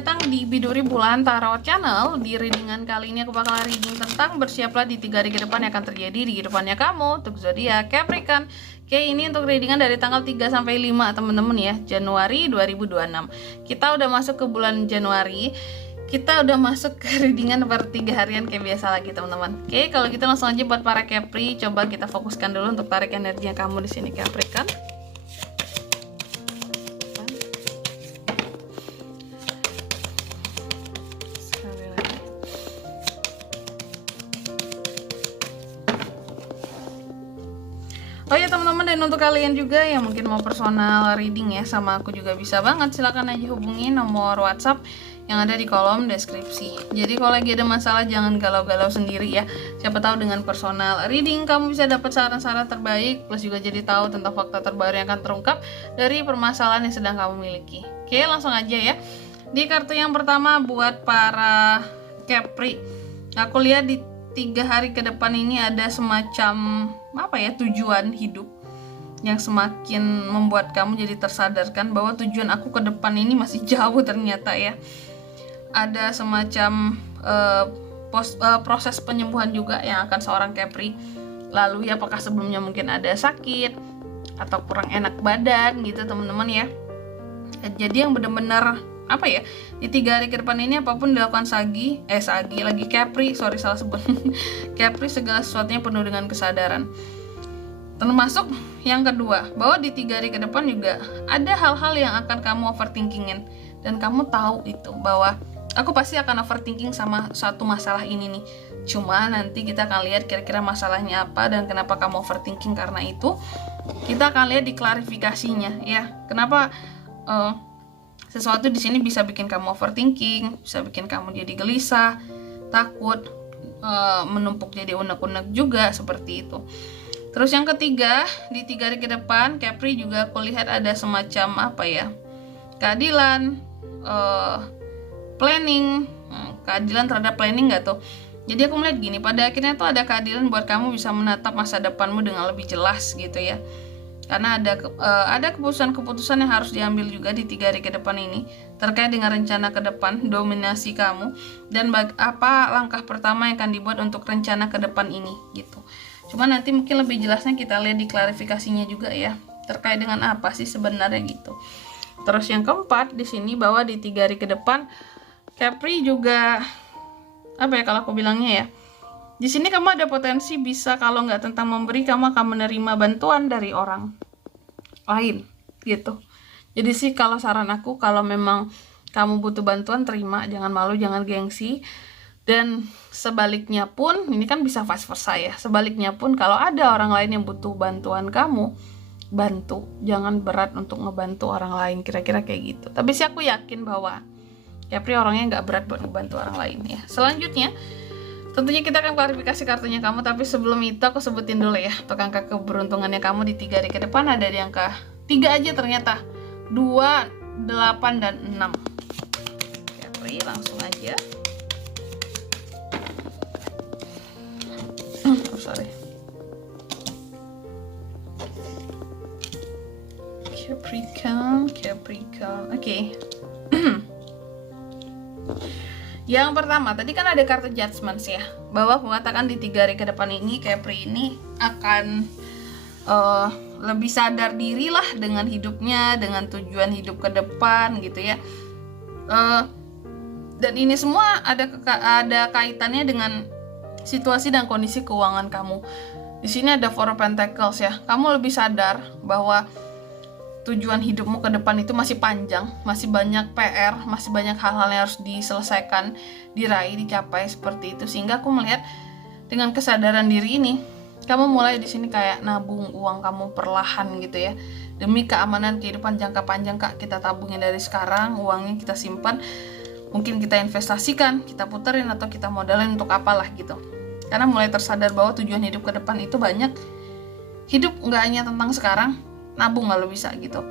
datang di Biduri Bulan Tarot Channel. Di readingan kali ini aku bakal reading tentang bersiaplah di 3 hari ke depan yang akan terjadi di kehidupannya kamu untuk zodiak Capricorn. Oke, ini untuk readingan dari tanggal 3 sampai 5 teman-teman ya, Januari 2026. Kita udah masuk ke bulan Januari. Kita udah masuk ke readingan per 3 harian kayak biasa lagi teman-teman. Oke, kalau gitu langsung aja buat para Capri, coba kita fokuskan dulu untuk tarik energinya kamu di sini Capricorn. Oh ya teman-teman, dan untuk kalian juga yang mungkin mau personal reading ya sama aku juga bisa banget, silahkan aja hubungi nomor WhatsApp yang ada di kolom deskripsi. Jadi kalau lagi ada masalah jangan galau-galau sendiri ya. Siapa tahu dengan personal reading kamu bisa dapat saran-saran terbaik, plus juga jadi tahu tentang fakta terbaru yang akan terungkap dari permasalahan yang sedang kamu miliki. Oke, langsung aja ya. Di kartu yang pertama buat para Capri, aku lihat di 3 hari ke depan ini ada semacam tujuan hidup yang semakin membuat kamu jadi tersadarkan bahwa tujuan aku ke depan ini masih jauh ternyata ya. Ada semacam proses penyembuhan juga yang akan seorang Capri lalui, apakah sebelumnya mungkin ada sakit atau kurang enak badan gitu teman-teman ya. Jadi yang benar-benar di 3 hari ke depan ini apapun dilakukan Capri, salah sebut Capri, segala sesuatunya penuh dengan kesadaran. Termasuk yang kedua, bahwa di 3 hari ke depan juga ada hal-hal yang akan kamu overthinkingin, dan kamu tahu itu bahwa aku pasti akan overthinking sama satu masalah ini nih. Cuma nanti kita akan lihat kira-kira masalahnya apa dan kenapa kamu overthinking. Karena itu kita akan lihat di klarifikasinya ya. Kenapa sesuatu di sini bisa bikin kamu overthinking, bisa bikin kamu jadi gelisah, takut, menumpuk jadi unek-unek juga seperti itu. Terus yang ketiga, di 3 hari ke depan Capri juga aku lihat ada semacam keadilan, planning, keadilan terhadap planning nggak tuh? Jadi aku melihat gini, pada akhirnya tuh ada keadilan buat kamu bisa menatap masa depanmu dengan lebih jelas gitu ya. Karena ada keputusan-keputusan yang harus diambil juga di 3 hari ke depan ini terkait dengan rencana ke depan, dominasi kamu, dan apa langkah pertama yang akan dibuat untuk rencana ke depan ini gitu. Cuma nanti mungkin lebih jelasnya kita lihat di klarifikasinya juga ya, terkait dengan apa sih sebenarnya gitu. Terus yang keempat di sini bahwa di 3 hari ke depan Capri juga kalau aku bilangnya ya, di sini kamu ada potensi bisa, kalau nggak tentang memberi, kamu akan menerima bantuan dari orang lain gitu. Jadi sih kalau saran aku, kalau memang kamu butuh bantuan, terima, jangan malu, jangan gengsi. Dan sebaliknya pun, ini kan bisa vice versa ya, sebaliknya pun kalau ada orang lain yang butuh bantuan kamu, bantu, jangan berat untuk ngebantu orang lain, kira-kira kayak gitu. Tapi sih aku yakin bahwa Capri orangnya nggak berat buat ngebantu orang lain ya. Selanjutnya tentunya kita akan klarifikasi kartunya kamu, tapi sebelum itu aku sebutin dulu ya untuk angka keberuntungannya kamu di 3 hari ke depan. Ada di angka 3 aja ternyata, 2, 8, dan 6. Capri, langsung aja. Capricorn. Oke. Yang pertama, tadi kan ada kartu Judgments ya, bahwa mengatakan di 3 hari ke depan ini Capri ini akan lebih sadar diri lah dengan hidupnya, dengan tujuan hidup ke depan gitu ya. Dan ini semua ada kaitannya dengan situasi dan kondisi keuangan kamu. Di sini ada Four of Pentacles ya. Kamu lebih sadar bahwa tujuan hidupmu ke depan itu masih panjang, masih banyak PR, masih banyak hal-hal yang harus diselesaikan, diraih, dicapai seperti itu. Sehingga aku melihat dengan kesadaran diri ini, kamu mulai di sini kayak nabung uang kamu perlahan gitu ya, demi keamanan kehidupan jangka panjang. Kak, kita tabungin dari sekarang, uangnya kita simpan, mungkin kita investasikan, kita puterin, atau kita modalin untuk apalah gitu. Karena mulai tersadar bahwa tujuan hidup ke depan itu banyak. Hidup nggak hanya tentang sekarang, nabung kalau bisa gitu.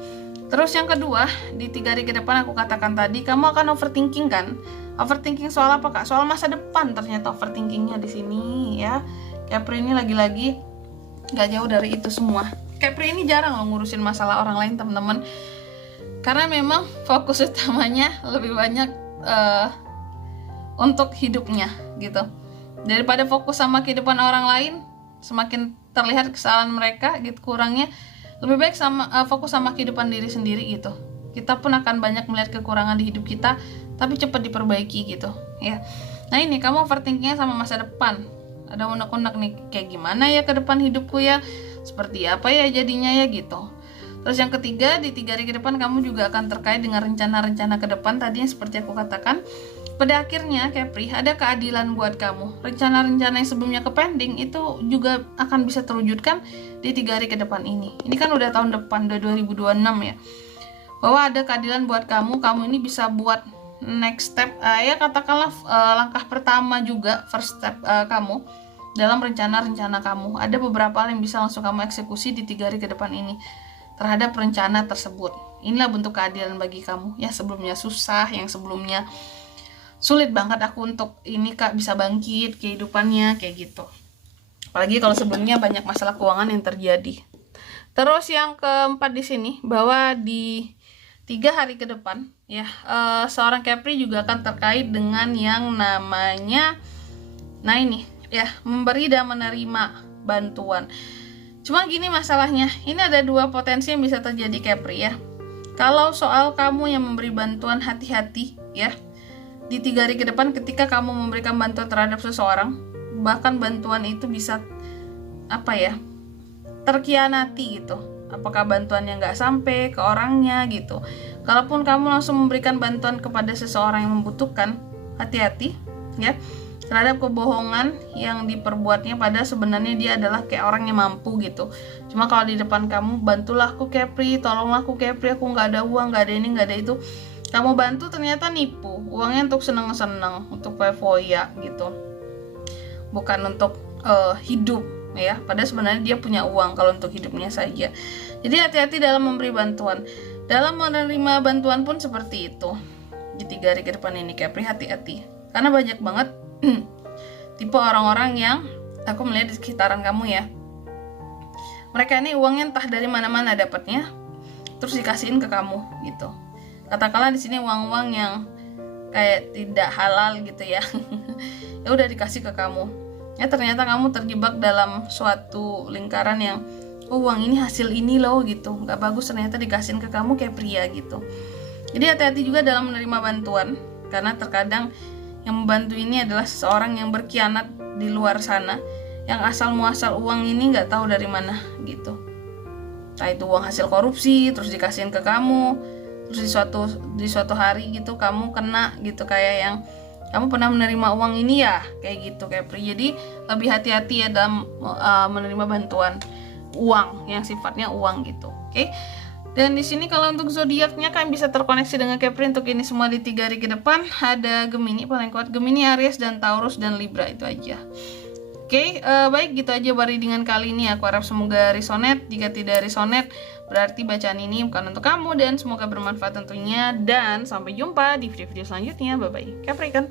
Terus yang kedua, di 3 hari ke depan aku katakan tadi, kamu akan overthinking kan? Overthinking soal apa Kak? Soal masa depan ternyata overthinkingnya di sini ya. Capri ini lagi-lagi nggak jauh dari itu semua. Capri ini jarang loh ngurusin masalah orang lain teman-teman. Karena memang fokus utamanya lebih banyak untuk hidupnya gitu. Daripada fokus sama kehidupan orang lain, semakin terlihat kesalahan mereka gitu kurangnya, lebih baik fokus sama kehidupan diri sendiri gitu. Kita pun akan banyak melihat kekurangan di hidup kita, tapi cepat diperbaiki gitu ya. Nah ini kamu overthinkingnya sama masa depan, ada unek-unek nih, kayak gimana ya ke depan hidupku ya, seperti apa ya jadinya ya gitu. Terus yang ketiga, di 3 hari ke depan kamu juga akan terkait dengan rencana-rencana ke depan tadinya seperti aku katakan. Pada akhirnya Kepri, ada keadilan buat kamu. Rencana-rencana yang sebelumnya ke pending itu juga akan bisa terwujudkan di 3 hari ke depan ini. Ini kan udah tahun depan, udah 2026 ya. Bahwa ada keadilan buat kamu ini bisa buat next step, ya katakanlah langkah pertama juga, first step kamu dalam rencana-rencana kamu. Ada beberapa hal yang bisa langsung kamu eksekusi di 3 hari ke depan ini terhadap rencana tersebut. Inilah bentuk keadilan bagi kamu. Ya sebelumnya susah, yang sebelumnya sulit banget aku untuk ini Kak bisa bangkit kehidupannya kayak gitu. Apalagi kalau sebelumnya banyak masalah keuangan yang terjadi. Terus yang keempat di sini, bahwa di 3 hari ke depan ya seorang Kepri juga akan terkait dengan yang namanya memberi dan menerima bantuan. Cuma gini masalahnya, ini ada 2 potensi yang bisa terjadi Kepri ya. Kalau soal kamu yang memberi bantuan, hati-hati ya. Di 3 hari ke depan ketika kamu memberikan bantuan terhadap seseorang, bahkan bantuan itu bisa terkhianati gitu. Apakah bantuannya nggak sampai ke orangnya gitu. Kalaupun kamu langsung memberikan bantuan kepada seseorang yang membutuhkan, hati-hati ya terhadap kebohongan yang diperbuatnya, pada sebenarnya dia adalah kayak orang yang mampu gitu. Cuma kalau di depan kamu, bantulah aku Kepri, tolonglah aku Kepri, aku nggak ada uang, nggak ada ini, nggak ada itu, kamu bantu ternyata nipu, uangnya untuk seneng-seneng, untuk foya gitu, bukan untuk hidup ya. Padahal sebenarnya dia punya uang kalau untuk hidupnya saja. Jadi hati-hati dalam memberi bantuan. Dalam menerima bantuan pun seperti itu. Di 3 hari ke depan ini Kepri, hati-hati, karena banyak banget tipe orang-orang yang aku melihat di sekitaran kamu ya. Mereka ini uangnya entah dari mana-mana dapatnya, terus dikasihin ke kamu gitu. Katakanlah di sini uang-uang yang kayak tidak halal gitu ya. Ya udah dikasih ke kamu. Ya ternyata kamu terjebak dalam suatu lingkaran yang uang ini hasil ini loh gitu, nggak bagus, ternyata dikasihin ke kamu kayak pria gitu. Jadi hati-hati juga dalam menerima bantuan, karena terkadang yang membantu ini adalah seseorang yang berkhianat di luar sana, yang asal muasal uang ini nggak tahu dari mana gitu. Entah itu uang hasil korupsi terus dikasihin ke kamu, terus di suatu hari gitu kamu kena gitu, kayak yang kamu pernah menerima uang ini ya, kayak gitu Kepri. Jadi lebih hati-hati ya dalam menerima bantuan uang yang sifatnya uang gitu. Oke. Dan di sini kalau untuk zodiaknya kan bisa terkoneksi dengan Kepri untuk ini semua di 3 hari ke depan. Ada Gemini paling kuat, Gemini, Aries, dan Taurus, dan Libra, itu aja. Oke, baik gitu aja readingan kali ini. Aku harap semoga resonate. Jika tidak resonate, berarti bacaan ini bukan untuk kamu, dan semoga bermanfaat tentunya. Dan sampai jumpa di video-video selanjutnya. Bye-bye. Kepri kan?